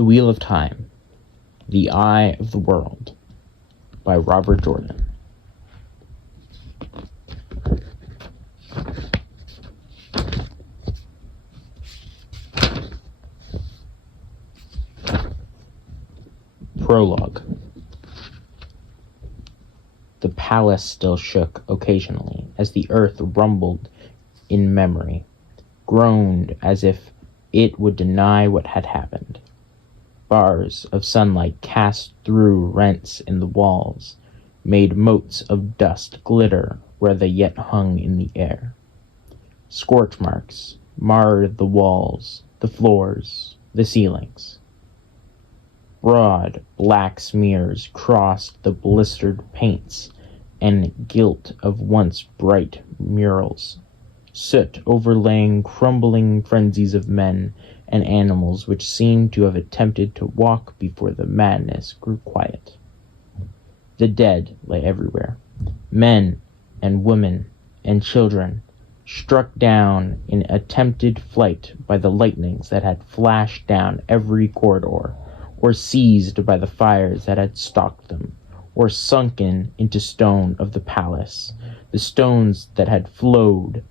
The Wheel of Time, The Eye of the World, by Robert Jordan. Prologue. The palace still shook occasionally as the earth rumbled in memory, groaned as if it would deny what had happened. Bars of sunlight cast through rents in the walls made motes of dust glitter where they yet hung in the air. Scorch marks marred the walls, the floors, the ceilings. Broad black smears crossed the blistered paints and gilt of once bright murals, soot overlaying crumbling frenzies of men and animals which seemed to have attempted to walk before the madness grew quiet. The dead lay everywhere, men and women and children, struck down in attempted flight by the lightnings that had flashed down every corridor, or seized by the fires that had stalked them, or sunken into stone of the palace, the stones that had flowed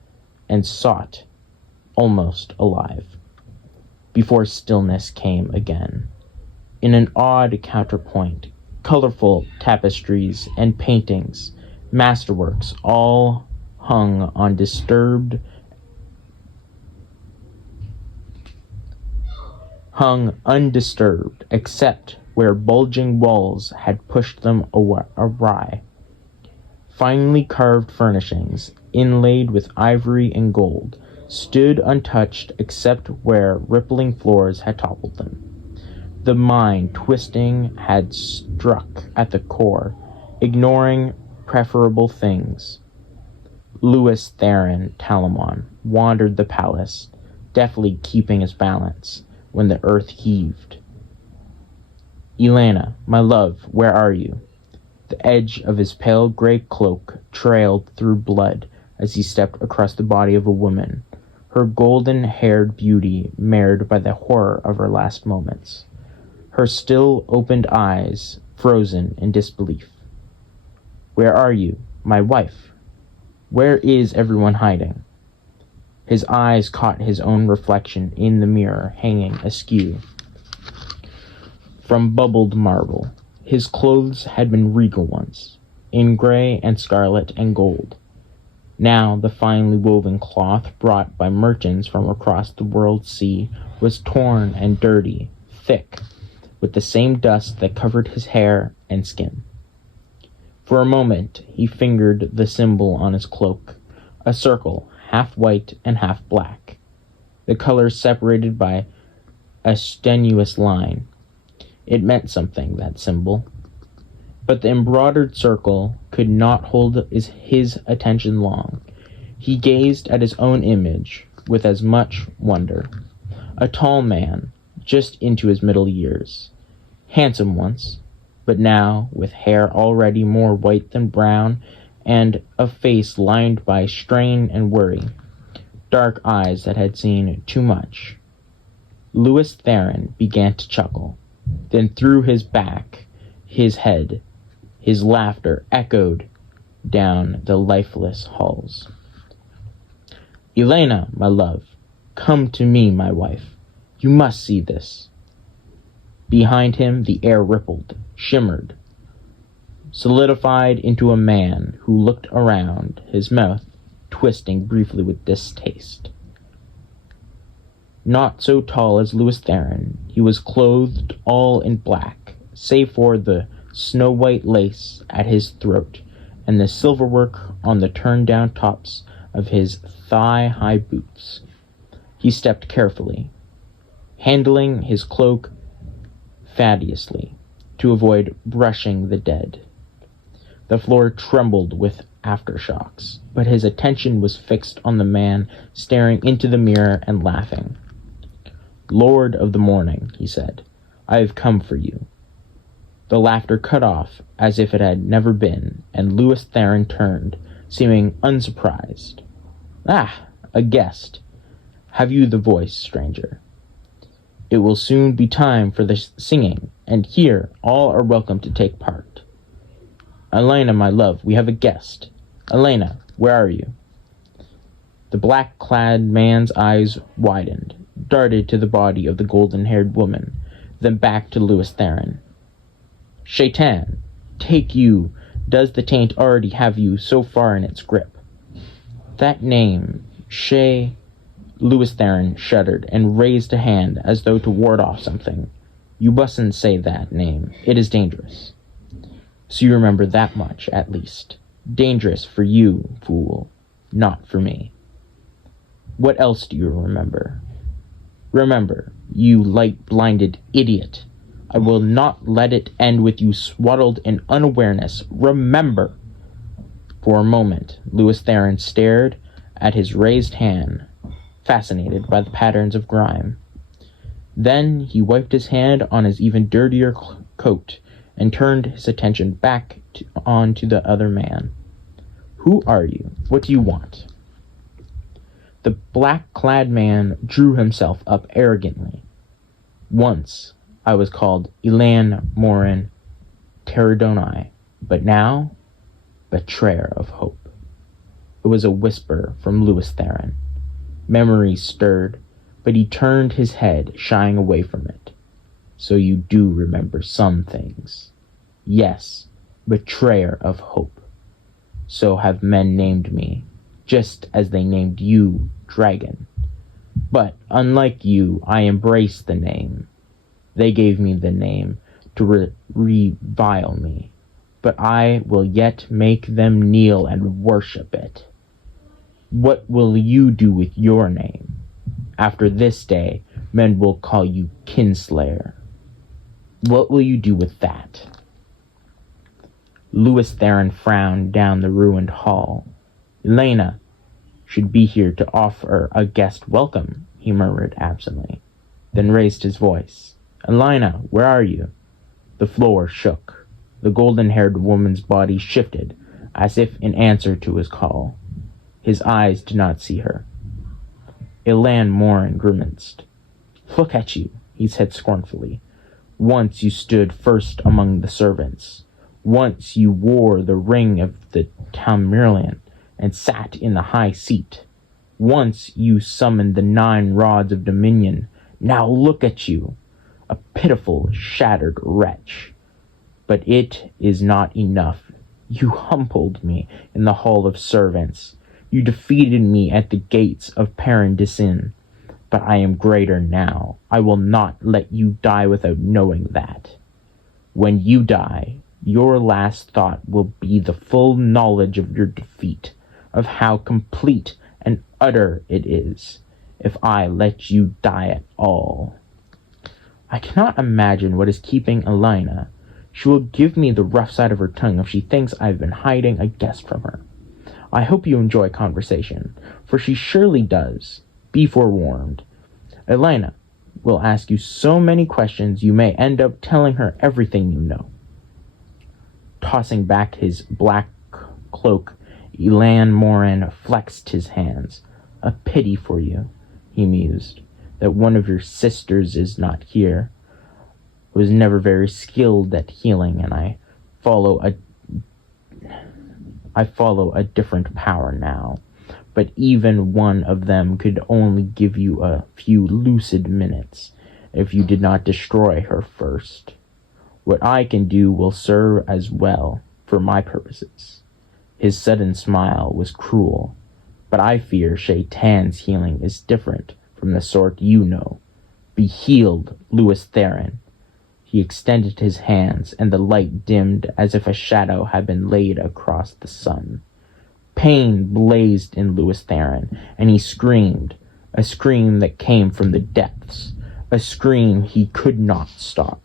and sought, almost alive, before stillness came again. In an odd counterpoint, colorful tapestries and paintings, masterworks, all hung undisturbed, except where bulging walls had pushed them awry. Finely carved furnishings, inlaid with ivory and gold, stood untouched except where rippling floors had toppled them. The mind, twisting, had struck at the core, ignoring preferable things. Louis Theron Talamon wandered the palace, deftly keeping his balance, when the earth heaved. "Elena, my love, where are you?" The edge of his pale gray cloak trailed through blood as he stepped across the body of a woman, her golden-haired beauty marred by the horror of her last moments, her still opened eyes frozen in disbelief. "Where are you, my wife? Where is everyone hiding?" His eyes caught his own reflection in the mirror hanging askew from bubbled marble. His clothes had been regal once, in gray and scarlet and gold. Now the finely woven cloth brought by merchants from across the world's sea was torn and dirty, thick, with the same dust that covered his hair and skin. For a moment he fingered the symbol on his cloak, a circle, half white and half black, the colors separated by a strenuous line. It meant something, that symbol. But the embroidered circle could not hold his attention long. He gazed at his own image with as much wonder. A tall man, just into his middle years. Handsome once, but now with hair already more white than brown, and a face lined by strain and worry. Dark eyes that had seen too much. Louis Theron began to chuckle. Then threw his back, his head, his laughter echoed down the lifeless halls. "Elena, my love, come to me, my wife. You must see this." Behind him the air rippled, shimmered, solidified into a man who looked around, his mouth twisting briefly with distaste. Not so tall as Louis Theron, he was clothed all in black, save for the snow-white lace at his throat and the silverwork on the turned-down tops of his thigh-high boots. He stepped carefully, handling his cloak fastidiously to avoid brushing the dead. The floor trembled with aftershocks, but his attention was fixed on the man staring into the mirror and laughing. "Lord of the morning," he said, "I have come for you." The laughter cut off as if it had never been, and Louis Theron turned, seeming unsurprised. "Ah, a guest. Have you the voice, stranger?" It will soon be time for the singing, and here all are welcome to take part. Elena, my love, we have a guest. Elena, where are you? The black-clad man's eyes widened, darted to the body of the golden-haired woman, then back to Louis Theron. Shaitan, take you. Does the taint already have you so far in its grip? That name, Louis Theron shuddered and raised a hand as though to ward off something. You mustn't say that name. It is dangerous. So you remember that much, at least. Dangerous for you, fool, not for me. What else do you remember? Remember, you light-blinded idiot. I will not let it end with you swaddled in unawareness. Remember! For a moment, Louis Theron stared at his raised hand, fascinated by the patterns of grime. Then he wiped his hand on his even dirtier coat and turned his attention back onto the other man. Who are you? What do you want? The black-clad man drew himself up arrogantly. Once I was called Elan Morin Terradoni, but now, betrayer of hope. It was a whisper from Louis Theron. Memory stirred, but he turned his head, shying away from it. So you do remember some things. Yes, betrayer of hope. So have men named me, just as they named you, Dragon. But, unlike you, I embraced the name. They gave me the name to revile me, but I will yet make them kneel and worship it. What will you do with your name? After this day, men will call you Kinslayer. What will you do with that? Louis Theron frowned down the ruined hall. Elena should be here to offer a guest welcome, he murmured absently, then raised his voice. Elena, where are you? The floor shook. The golden-haired woman's body shifted, as if in answer to his call. His eyes did not see her. Elan Morin grimaced. Look at you, he said scornfully. Once you stood first among the servants. Once you wore the ring of the Tamerlan and sat in the high seat. Once you summoned the 9 rods of dominion. Now look at you, a pitiful, shattered wretch. But it is not enough. You humbled me in the hall of servants. You defeated me at the gates of Paradisen. But I am greater now. I will not let you die without knowing that. When you die, your last thought will be the full knowledge of your defeat, of how complete and utter it is, if I let you die at all. I cannot imagine what is keeping Elena. She will give me the rough side of her tongue if she thinks I've been hiding a guest from her. I hope you enjoy conversation, for she surely does. Be forewarned. Elena will ask you so many questions you may end up telling her everything you know. Tossing back his black cloak, Elan Morin flexed his hands. A pity for you, he mused, that one of your sisters is not here. I was never very skilled at healing, and I follow a different power now. But even one of them could only give you a few lucid minutes if you did not destroy her first. What I can do will serve as well for my purposes. His sudden smile was cruel, but I fear Shaitan's healing is different from the sort you know. Be healed, Louis Theron. He extended his hands, and the light dimmed as if a shadow had been laid across the sun. Pain blazed in Louis Theron, and he screamed, a scream that came from the depths, a scream he could not stop.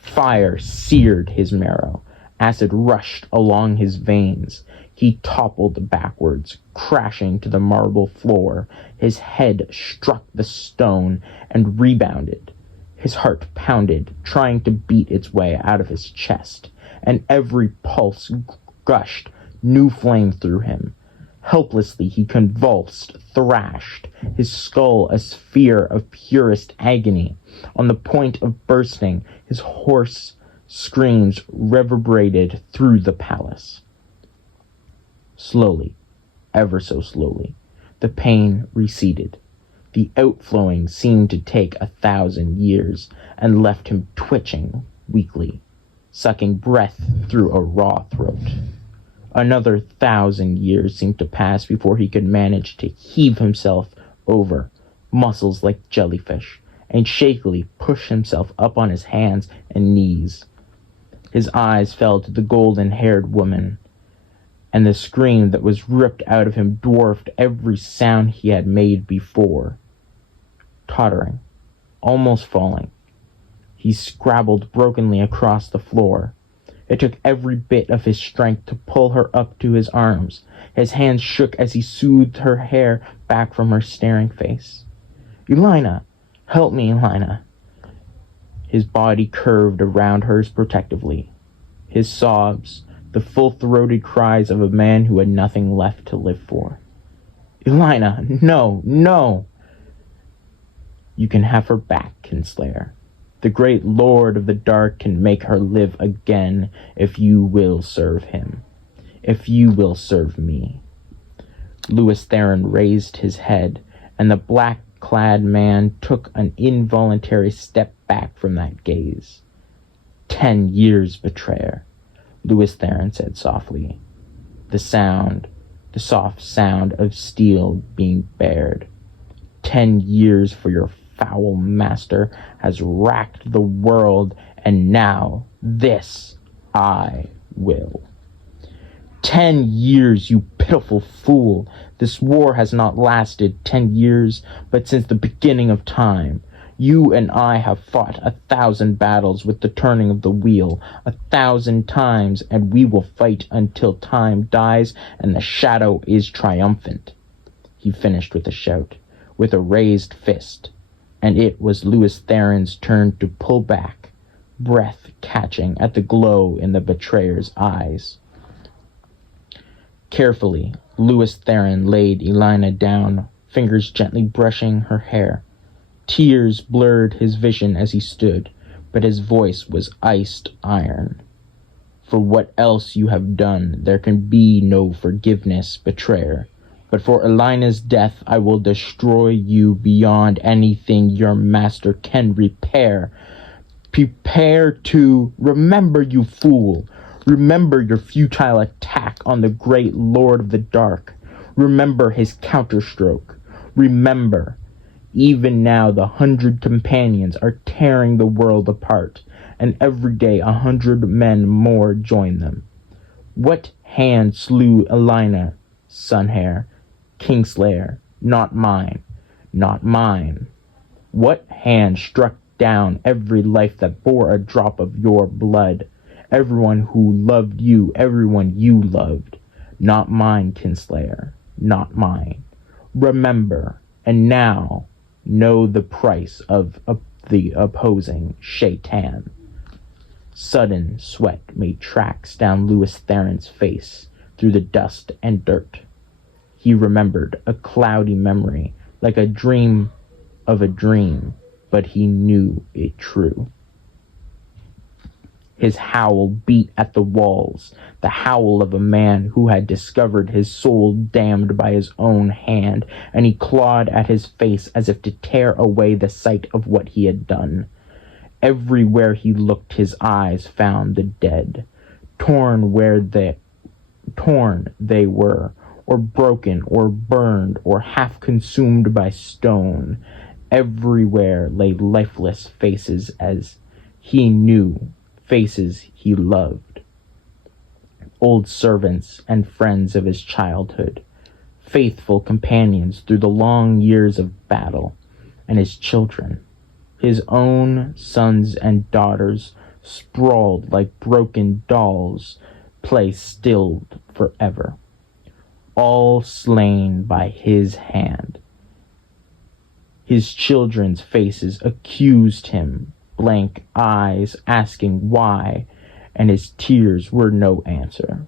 Fire seared his marrow. Acid rushed along his veins. He toppled backwards, crashing to the marble floor. His head struck the stone and rebounded. His heart pounded, trying to beat its way out of his chest, and every pulse gushed new flame through him. Helplessly he convulsed, thrashed, his skull a sphere of purest agony. On the point of bursting, his hoarse screams reverberated through the palace. Slowly, ever so slowly, the pain receded. The outflowing seemed to take 1,000 years and left him twitching weakly, sucking breath through a raw throat. Another 1,000 years seemed to pass before he could manage to heave himself over, muscles like jellyfish, and shakily push himself up on his hands and knees. His eyes fell to the golden-haired woman, and the scream that was ripped out of him dwarfed every sound he had made before. Tottering, almost falling, he scrabbled brokenly across the floor. It took every bit of his strength to pull her up to his arms. His hands shook as he soothed her hair back from her staring face. "Elina! Help me, Elina!" His body curved around hers protectively. His sobs, the full-throated cries of a man who had nothing left to live for. "Elina, no, no!" "You can have her back, Kinslayer. The great Lord of the Dark can make her live again if you will serve him. If you will serve me." Louis Theron raised his head, and the black-clad man took an involuntary step back from that gaze. 10 years, betrayer," Louis Theron said softly. The soft sound of steel being bared. 10 years for your foul master has racked the world, and now this I will. 10 years, you pitiful fool! This war has not lasted 10 years, but since the beginning of time. You and I have fought 1,000 battles with the turning of the wheel, 1,000 times, and we will fight until time dies and the shadow is triumphant. He finished with a shout, with a raised fist, and it was Louis Theron's turn to pull back, breath catching at the glow in the betrayer's eyes. Carefully, Louis Theron laid Elina down, fingers gently brushing her hair. Tears blurred his vision as he stood, but his voice was iced iron. "For what else you have done, there can be no forgiveness, betrayer. But for Elina's death, I will destroy you beyond anything your master can repair. Prepare to remember, you fool. Remember your futile attack on the great Lord of the Dark. Remember his counterstroke. Remember, even now the 100 companions are tearing the world apart, and every day 100 men more join them. What hand slew Elina, Sunhair, Kingslayer? Not mine, not mine. What hand struck down every life that bore a drop of your blood? Everyone who loved you, everyone you loved. Not mine, Kinslayer, not mine. Remember, and now know the price of the opposing Shaitan." Sudden sweat made tracks down Louis Theron's face through the dust and dirt. He remembered a cloudy memory, like a dream of a dream, but he knew it true. His howl beat at the walls, the howl of a man who had discovered his soul damned by his own hand, and he clawed at his face as if to tear away the sight of what he had done. Everywhere he looked, his eyes found the dead, torn they were, or broken, or burned, or half consumed by stone. Everywhere lay lifeless faces as he knew, faces he loved. Old servants and friends of his childhood, faithful companions through the long years of battle, and his children, his own sons and daughters, sprawled like broken dolls, play stilled forever, all slain by his hand. His children's faces accused him, blank eyes asking why, and his tears were no answer.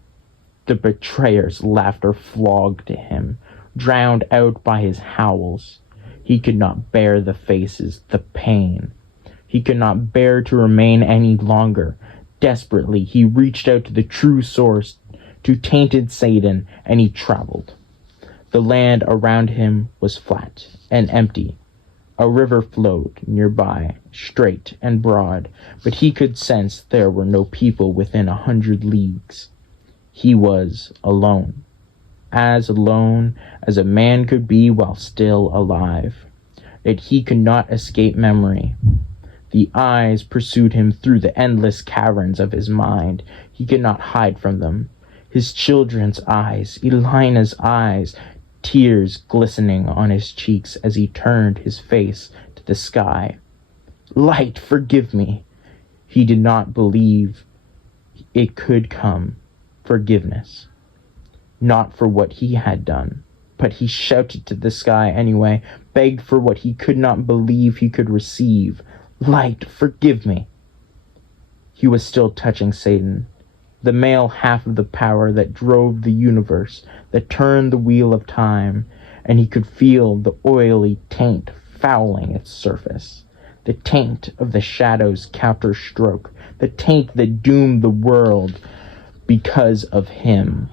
The betrayer's laughter flogged him, drowned out by his howls. He could not bear the faces, the pain. He could not bear to remain any longer. Desperately, he reached out to the true source, to tainted Satan, and he traveled. The land around him was flat and empty. A river flowed nearby, straight and broad, but he could sense there were no people within 100 leagues. He was alone as a man could be while still alive. Yet he could not escape memory. The eyes pursued him through the endless caverns of his mind. He could not hide from them. His children's eyes, Elena's eyes, tears glistening on his cheeks as he turned his face to the sky. Light, forgive me. He did not believe it could come. Forgiveness. Not for what he had done, but he shouted to the sky anyway, begged for what he could not believe he could receive. Light, forgive me. He was still touching Satan, the male half of the power that drove the universe, that turned the wheel of time, and he could feel the oily taint fouling its surface, the taint of the shadow's counterstroke, the taint that doomed the world because of him.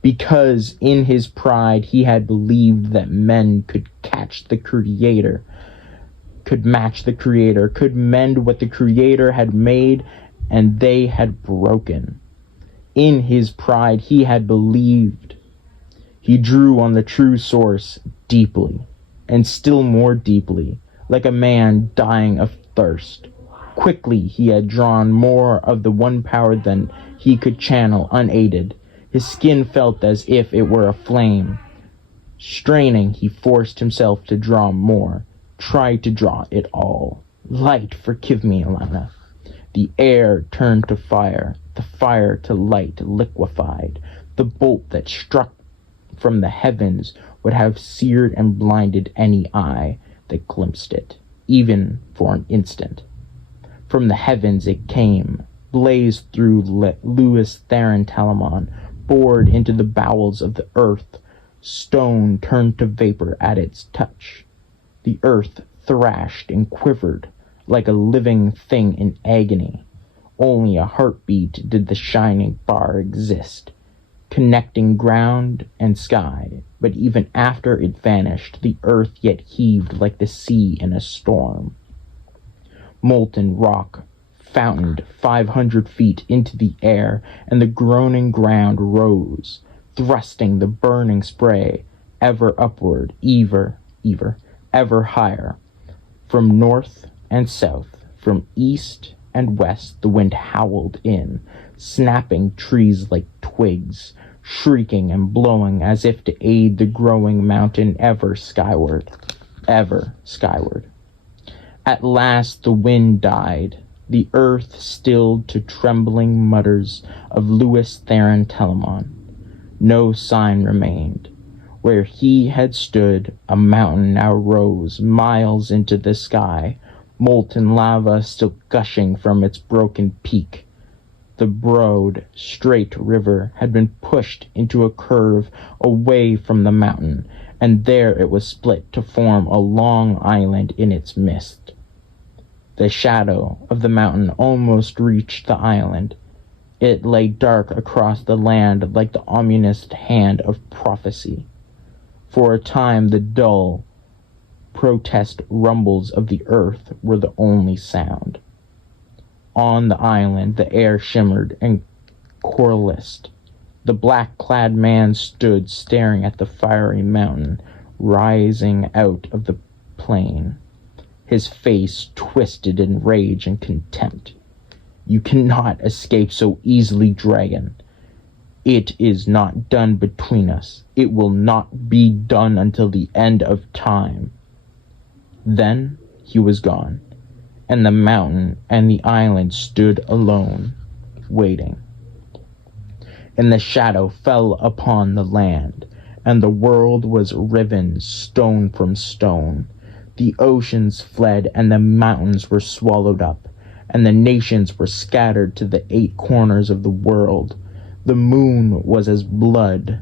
Because in his pride he had believed that men could catch the Creator, could match the Creator, could mend what the Creator had made and they had broken. In his pride he had believed. He drew on the true source deeply, and still more deeply, like a man dying of thirst. Quickly he had drawn more of the one power than he could channel unaided. His skin felt as if it were aflame. Straining, he forced himself to draw more, tried to draw it all. Light, forgive me, Elena. The air turned to fire, the fire to light liquefied. The bolt that struck from the heavens would have seared and blinded any eye that glimpsed it, even for an instant. From the heavens it came, blazed through Louis Theron Telamon, bored into the bowels of the earth. Stone turned to vapor at its touch. The earth thrashed and quivered like a living thing in agony. Only a heartbeat did the shining bar exist, connecting ground and sky, but even after it vanished, the earth yet heaved like the sea in a storm. Molten rock fountained 500 feet into the air, and the groaning ground rose, thrusting the burning spray ever upward, ever higher. From north and south, from east and west, the wind howled in, snapping trees like twigs, shrieking and blowing as if to aid the growing mountain ever skyward. At last the wind died. The earth stilled to trembling mutters of Louis Theron Telamon. No sign remained. Where he had stood, a mountain now rose miles into the sky, molten lava still gushing from its broken peak. The broad, straight river had been pushed into a curve away from the mountain, and there it was split to form a long island in its midst. The shadow of the mountain almost reached the island. It lay dark across the land like the ominous hand of prophecy. For a time the dull, protest rumbles of the earth were the only sound. On the island the air shimmered and coalesced. The black-clad man stood staring at the fiery mountain rising out of the plain, his face twisted in rage and contempt. You cannot escape so easily, dragon. It is not done between us. It will not be done until the end of time. Then he was gone, and the mountain and the island stood alone, waiting. And the shadow fell upon the land, and the world was riven stone from stone. The oceans fled, and the mountains were swallowed up, and the nations were scattered to the 8 corners of the world. The moon was as blood.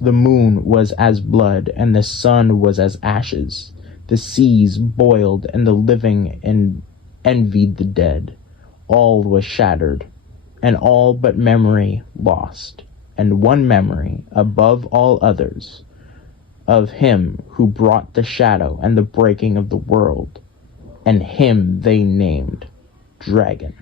The moon was as blood, and the sun was as ashes. The seas boiled, and the living envied the dead. All was shattered, and all but memory lost, and one memory above all others, of him who brought the shadow and the breaking of the world, and him they named Dragon.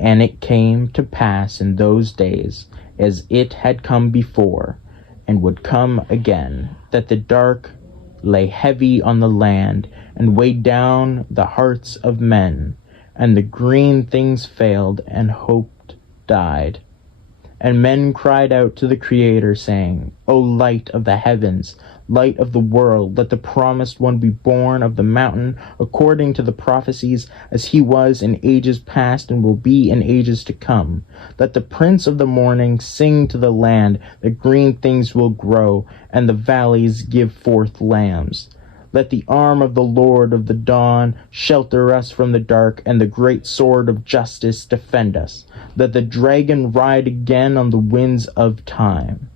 And it came to pass in those days, as it had come before, and would come again, that the dark lay heavy on the land, and weighed down the hearts of men, and the green things failed, and hope died. And men cried out to the Creator, saying, O light of the heavens, light of the world, let the promised one be born of the mountain, according to the prophecies, as he was in ages past and will be in ages to come. Let the Prince of the morning sing to the land, that green things will grow, and the valleys give forth lambs. Let the arm of the Lord of the dawn shelter us from the dark, and the great sword of justice defend us. Let the dragon ride again on the winds of time.